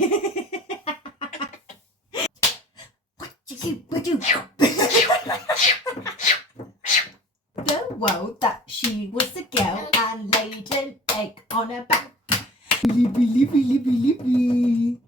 The world that she was a girl and laid an egg on her back. Lippy, lippy, lippy, lippy.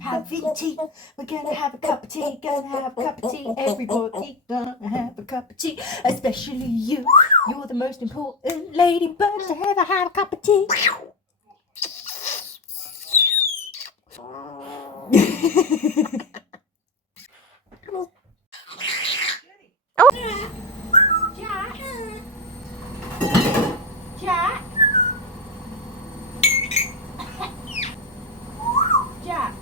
Having tea, we're gonna have a cup of tea, gonna have a cup of tea, everybody gonna have a cup of tea, especially you, you're the most important ladybird to ever have a cup of tea. Jack? Jack? Jack?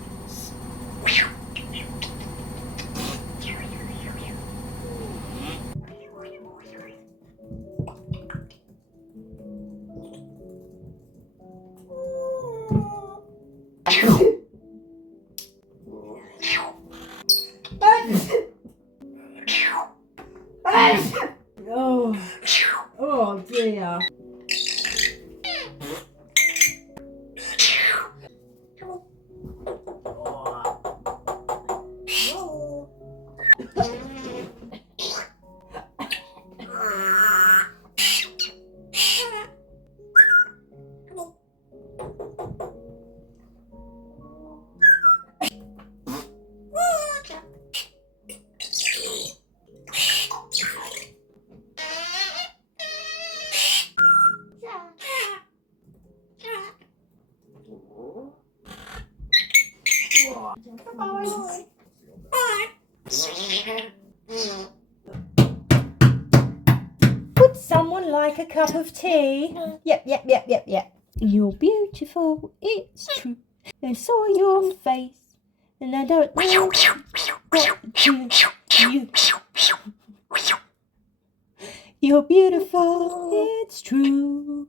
Oh dear. Would someone like a cup of tea? Yep. You're beautiful, it's true. I saw your face, and I don't know what you. You're beautiful, it's true.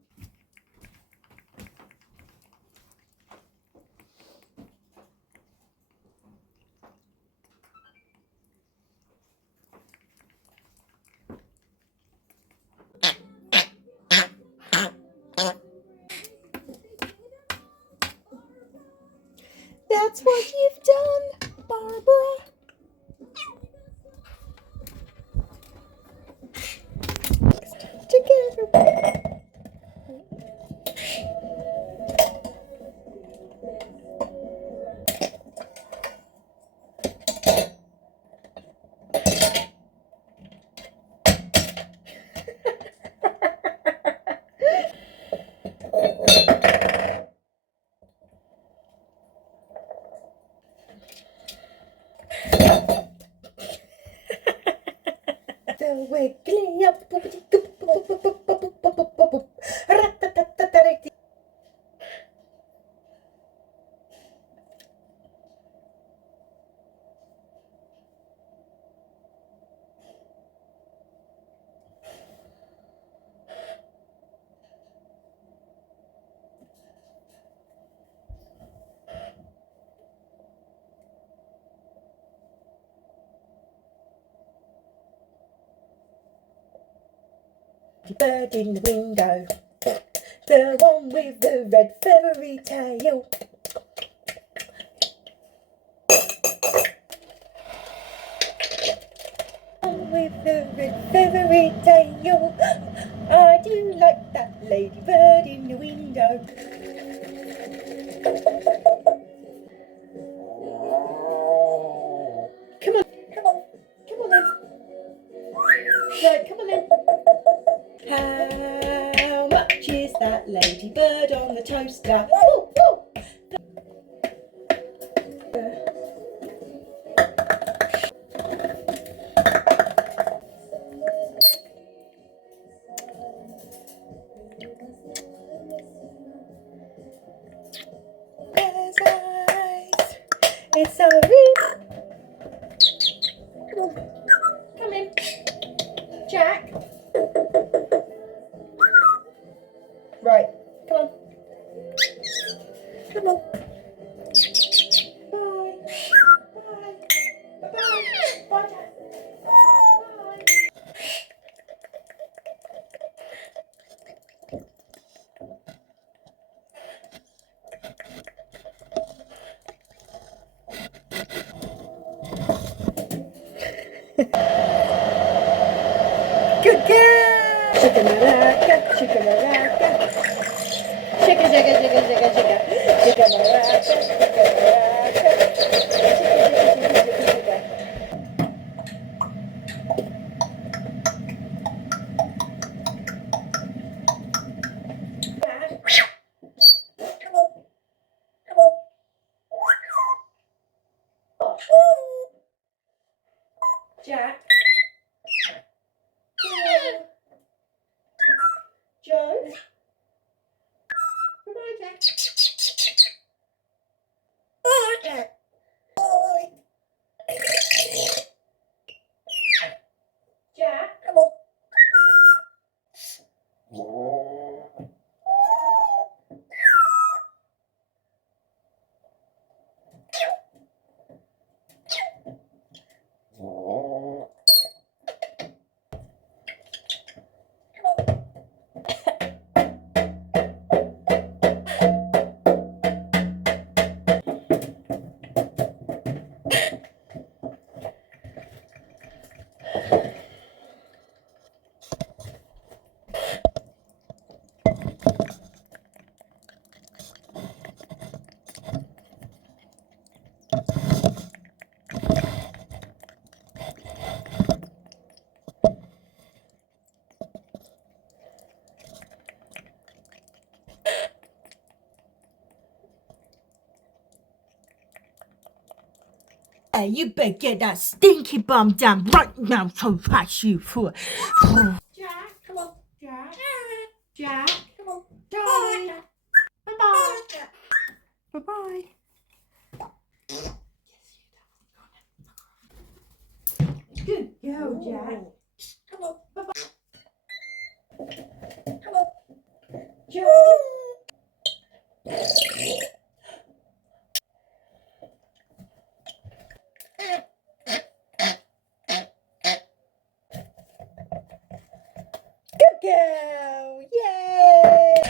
That's what you've done, Barbara. Together. The wiggly up. Bird in the window, the one with the red feathery tail. With the red feathery tail, I do like that ladybird in the window. Come on then. Right, come on then. How much is that ladybird on the toaster? Ooh, ooh. There's eyes. It's so real. Come in, Jack. Right, come on. Come on. Bye. Bye. Bye. Bye, Dad. Bye. Good girl! Shika-maraca, shika-maraca. Shika, shika, shika, shika, shika. Shika-maraca, shika-maraca. Shika-shika-shika-shika-shika. Jack. Joe. Goodbye, Jack. Jack. Hey, you better get that stinky bum down right now so fast, you fool. Jack, come on. Jack. Jack, come on. Darling. Bye-bye. Bye-bye. Good girl, Jack. Come on. Bye-bye. Come on. Joe. Good girl! Yay!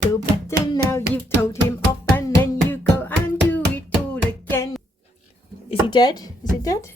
Feel better now you've told him off, and then you go and do it all again. Is he dead? Is it dead?